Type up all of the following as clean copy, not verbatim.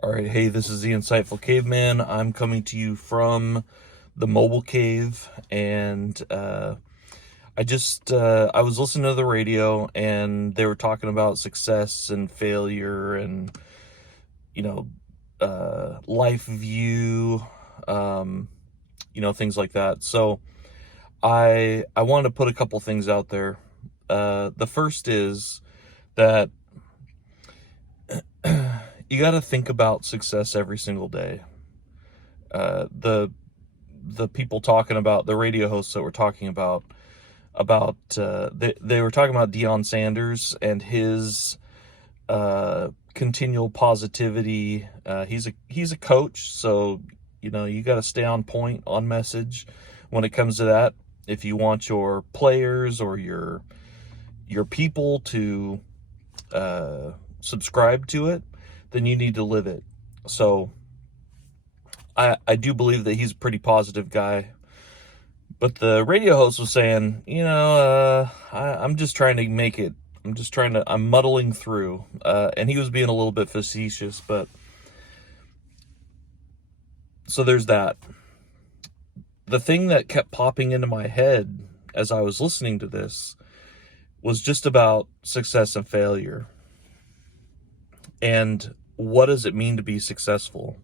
All right, hey, this is the Insightful Caveman. I'm coming to you from the mobile cave, and I was listening to the radio, and they were talking about success and failure, and you know, life view, um, things like that. So I wanted to put a couple things out there. The first is that you got to think about success every single day. The people talking about, the radio hosts that were talking about they were talking about Deion Sanders and his continual positivity. He's a coach, so you got to stay on point, on message when it comes to that. If you want your players or your people to subscribe to it, then you need to live it. So I do believe that he's a pretty positive guy. But the radio host was saying, I'm just trying to make it. I'm muddling through. And he was being a little bit facetious, but so there's that. The thing that kept popping into my head as I was listening to this was just about success and failure. And what does it mean to be successful?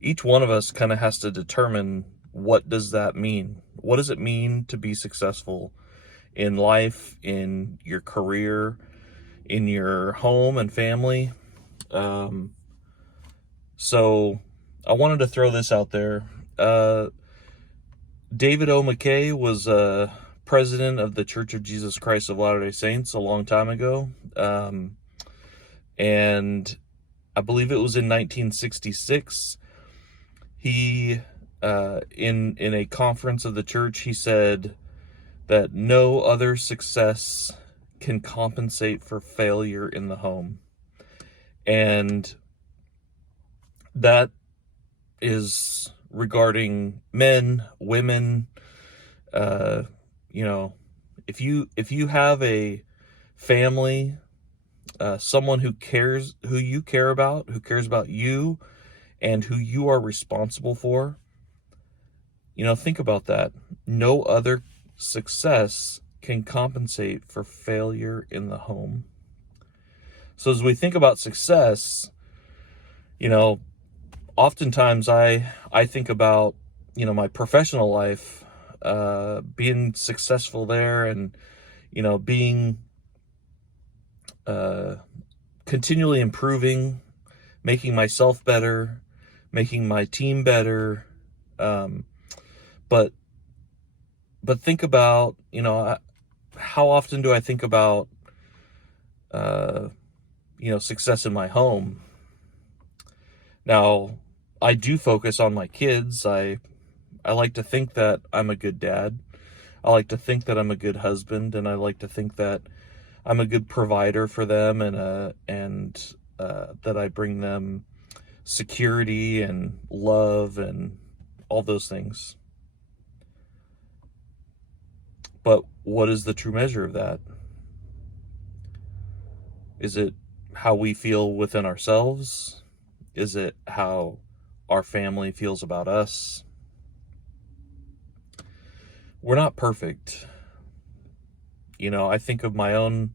Each one of us kind of has to determine, what does that mean? What does it mean to be successful in life, in your career, in your home and family? So I wanted to throw this out there. David O. McKay was president of the Church of Jesus Christ of Latter-day Saints a long time ago. And I believe it was in 1966. He, in a conference of the church, he said that no other success can compensate for failure in the home. And that is regarding men, women. If you have a family, someone who you care about, who cares about you, and who you are responsible for, think about that. No other success can compensate for failure in the home. So as we think about success, oftentimes I think about, my professional life, being successful there, and, being continually improving, making myself better, making my team better. But think about, how often do I think about, success in my home? Now, I do focus on my kids. I like to think that I'm a good dad. I like to think that I'm a good husband, and I like to think that I'm a good provider for them, and that I bring them security and love and all those things. But what is the true measure of that? Is it how we feel within ourselves? Is it how our family feels about us? We're not perfect. I think of my own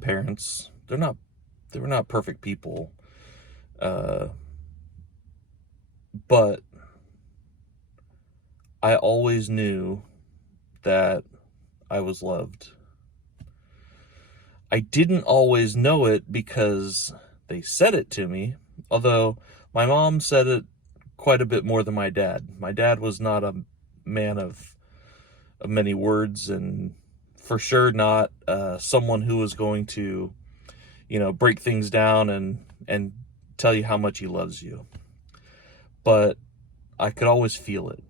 parents. They were not perfect people. But I always knew that I was loved. I didn't always know it because they said it to me, although my mom said it quite a bit more than my dad. My dad was not a man of many words, and for sure not someone who was going to, break things down and tell you how much he loves you. But I could always feel it.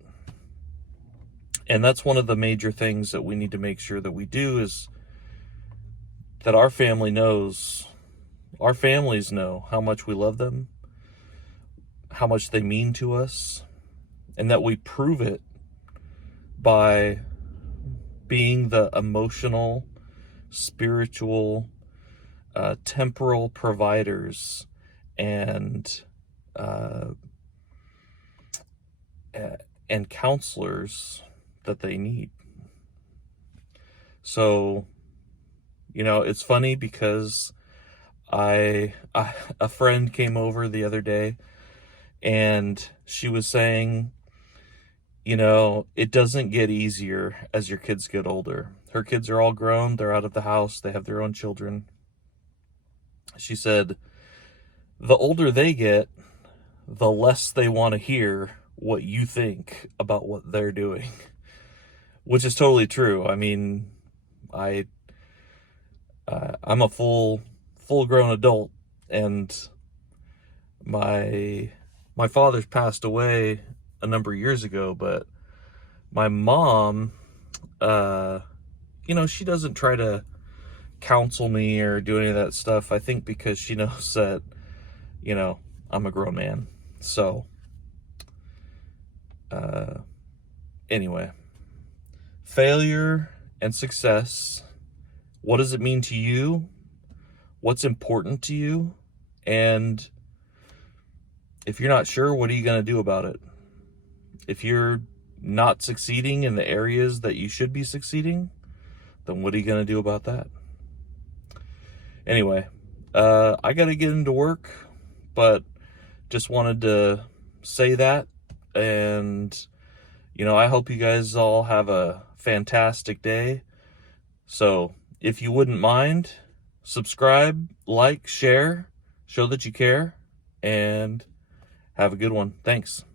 And that's one of the major things that we need to make sure that we do, is that our families know how much we love them, how much they mean to us, and that we prove it by being the emotional, spiritual, temporal providers and uh, and counselors that they need. So, it's funny because a friend came over the other day, and she was saying, it doesn't get easier as your kids get older. Her kids are all grown, they're out of the house, they have their own children. She said, the older they get, the less they want to hear what you think about what they're doing, which is totally true. I mean, I'm a full grown adult, and my father's passed away a number of years ago, but my mom, she doesn't try to counsel me or do any of that stuff. I think because she knows that, I'm a grown man. So, anyway, failure and success. What does it mean to you? What's important to you? And if you're not sure, what are you going to do about it? If you're not succeeding in the areas that you should be succeeding, then what are you going to do about that? Anyway, I got to get into work, but just wanted to say that. And, I hope you guys all have a fantastic day. So if you wouldn't mind, subscribe, like, share, show that you care, and have a good one. Thanks.